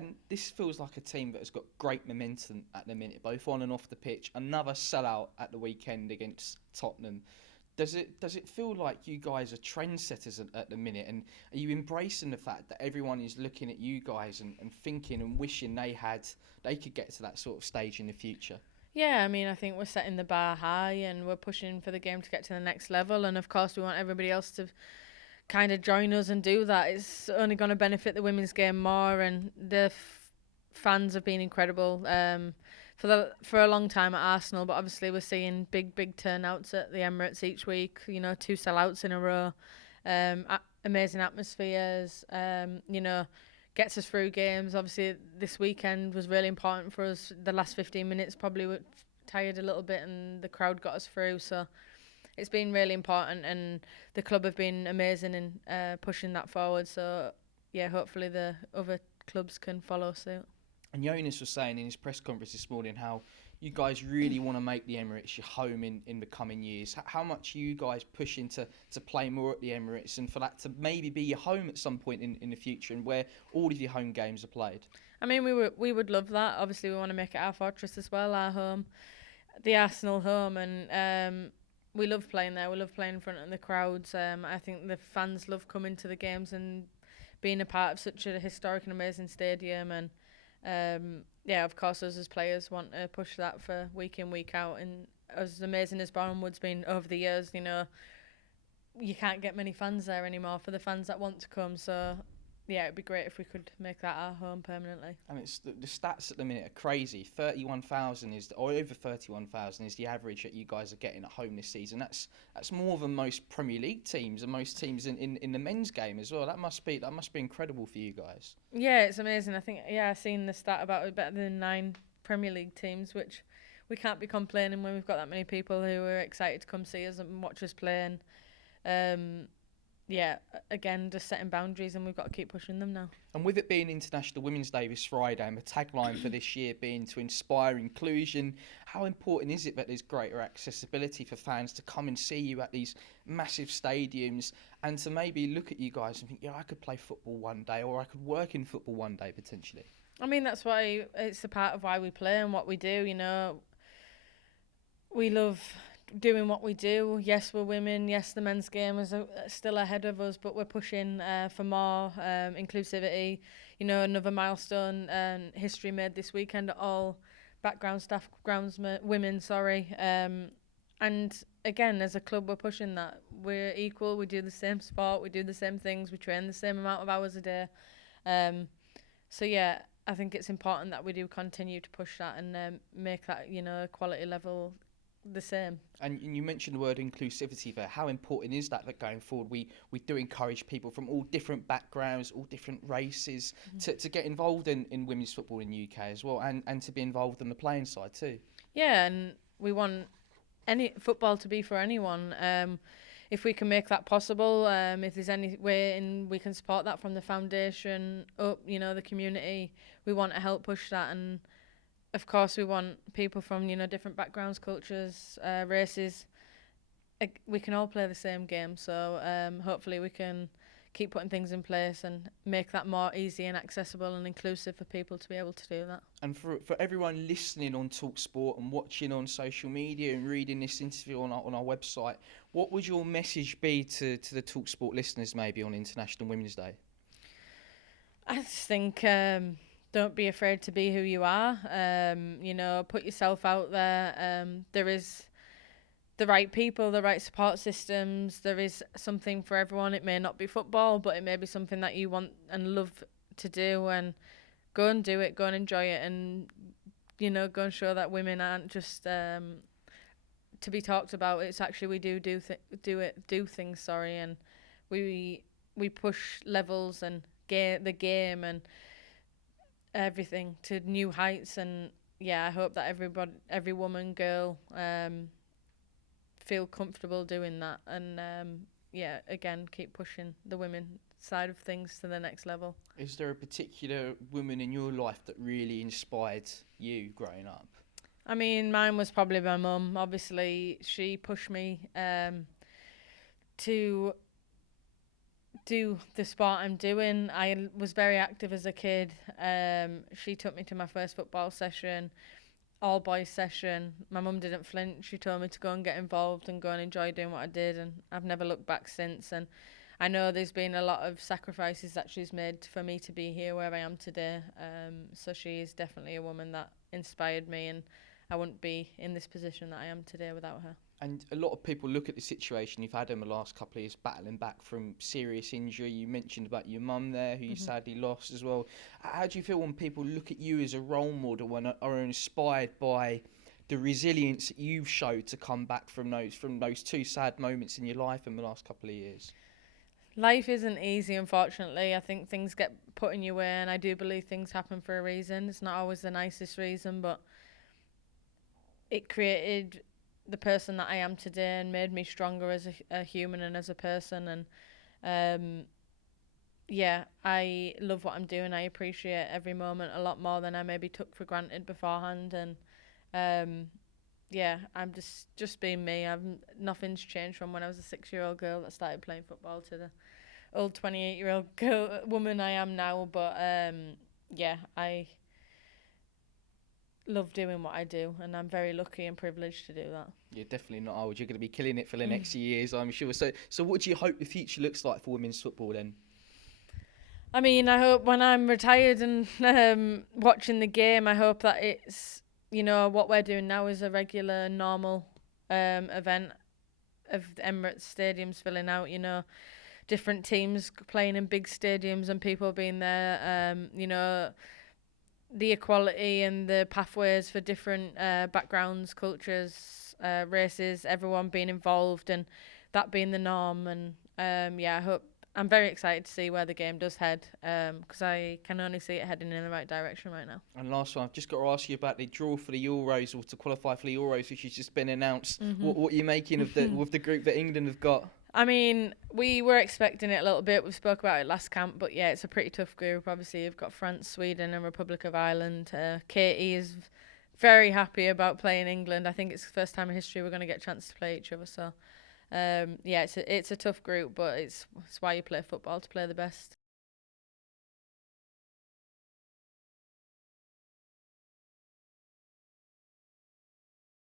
And this feels like a team that has got great momentum at the minute, both on and off the pitch. Another sellout at the weekend against Tottenham. Does it feel like you guys are trendsetters at the minute? And are you embracing the fact that everyone is looking at you guys and thinking and wishing they could get to that sort of stage in the future? Yeah, I mean, I think we're setting the bar high and we're pushing for the game to get to the next level. And of course, we want everybody else to kind of join us and do that. It's only going to benefit the women's game more, and the fans have been incredible for a long time at Arsenal. But obviously, we're seeing big turnouts at the Emirates each week. 2 sellouts in a row, amazing atmospheres. Gets us through games. Obviously, this weekend was really important for us. The last 15 minutes probably were tired a little bit, and the crowd got us through. So it's been really important, and the club have been amazing in pushing that forward. So yeah, hopefully the other clubs can follow suit. And Jonas was saying in his press conference this morning how you guys really want to make the Emirates your home in the coming years. How much are you guys pushing to play more at the Emirates, and for that to maybe be your home at some point in the future, and where all of your home games are played? I mean, we would love that. Obviously, we want to make it our fortress as well, our home, the Arsenal home, and we love playing there. We love playing in front of the crowds. I think the fans love coming to the games and being a part of such a historic and amazing stadium. And of course, us as players want to push that for week in, week out. And as amazing as Bournemouth's been over the years, you can't get many fans there anymore for the fans that want to come. So yeah, it'd be great if we could make that our home permanently. I mean, the stats at the minute are crazy. 31,000 or over 31,000 is the average that you guys are getting at home this season. That's more than most Premier League teams and most teams in the men's game as well. That must be incredible for you guys. Yeah, it's amazing. I think I've seen the stat about it better than 9 Premier League teams, which we can't be complaining when we've got that many people who are excited to come see us and watch us play. And again, just setting boundaries, and we've got to keep pushing them now. And with it being International Women's Day this Friday, and the tagline for this year being to inspire inclusion, how important is it that there's greater accessibility for fans to come and see you at these massive stadiums, and to maybe look at you guys and think, I could play football one day, or I could work in football one day potentially? I mean, that's why it's a part of why we play and what we do. We love doing what we do. Yes, we're women. Yes, the men's game is still ahead of us, but we're pushing for more inclusivity. Another milestone and history made this weekend at all background staff, women. And again, as a club, we're pushing that. We're equal. We do the same sport. We do the same things. We train the same amount of hours a day. I think it's important that we do continue to push that and make that quality level the same. And you mentioned the word inclusivity there. How important is that going forward we do encourage people from all different backgrounds, all different races to get involved in women's football in the UK as well, and to be involved on the playing side too? Yeah, and we want any football to be for anyone. If we can make that possible, if there's any way we can support that from the foundation up, the community, we want to help push that. And of course, we want people from, different backgrounds, cultures, races. We can all play the same game. So hopefully we can keep putting things in place and make that more easy and accessible and inclusive for people to be able to do that. And for everyone listening on talkSPORT and watching on social media and reading this interview on our website, what would your message be to the talkSPORT listeners maybe on International Women's Day? I just think don't be afraid to be who you are. Put yourself out there. There is the right people, the right support systems. There is something for everyone. It may not be football, but it may be something that you want and love to do. And go and do it. Go and enjoy it. And go and show that women aren't just to be talked about. It's actually we do things. And we push levels and the game and everything to new heights. And I hope that every woman, girl, feel comfortable doing that. And again, keep pushing the women side of things to the next level. Is there a particular woman in your life that really inspired you growing up? I mean, mine was probably my mum. Obviously, she pushed me to do the sport I'm doing. I was very active as a kid. She took me to my first football session, all boys session. My mum didn't flinch. She told me to go and get involved and go and enjoy doing what I did, and I've never looked back since. And I know there's been a lot of sacrifices that she's made for me to be here where I am today. So she is definitely a woman that inspired me, and I wouldn't be in this position that I am today without her. And a lot of people look at the situation you've had in the last couple of years, battling back from serious injury. You mentioned about your mum there, who you sadly lost as well. How do you feel when people look at you as a role model and are inspired by the resilience that you've showed to come back from those two sad moments in your life in the last couple of years? Life isn't easy, unfortunately. I think things get put in your way, and I do believe things happen for a reason. It's not always the nicest reason, but it created the person that I am today and made me stronger as a human and as a person. And yeah, I love what I'm doing. I appreciate every moment a lot more than I maybe took for granted beforehand. And yeah, I'm just being me. Nothing's changed from when I was a 6-year-old girl that started playing football to the old 28-year-old woman I am now. But yeah, I love doing what I do, and I'm very lucky and privileged to do that. You're definitely not old. You're going to be killing it for the next few years, I'm sure. So what do you hope the future looks like for women's football then? I mean, I hope when I'm retired and watching the game, I hope that it's, what we're doing now is a regular, normal event of the Emirates Stadiums filling out, different teams playing in big stadiums and people being there, the equality and the pathways for different backgrounds, cultures, races, everyone being involved and that being the norm. And yeah, I'm very excited to see where the game does head, because I can only see it heading in the right direction right now. And last one, I've just got to ask you about the draw for the Euros, or to qualify for the Euros, which has just been announced. What are you making of with the group that England have got? I mean, we were expecting it a little bit. We spoke about it last camp, but yeah, it's a pretty tough group. Obviously, you've got France, Sweden, and Republic of Ireland. Katie is very happy about playing England. I think it's the first time in history we're going to get a chance to play each other. So, yeah, it's a tough group, but it's why you play football, to play the best.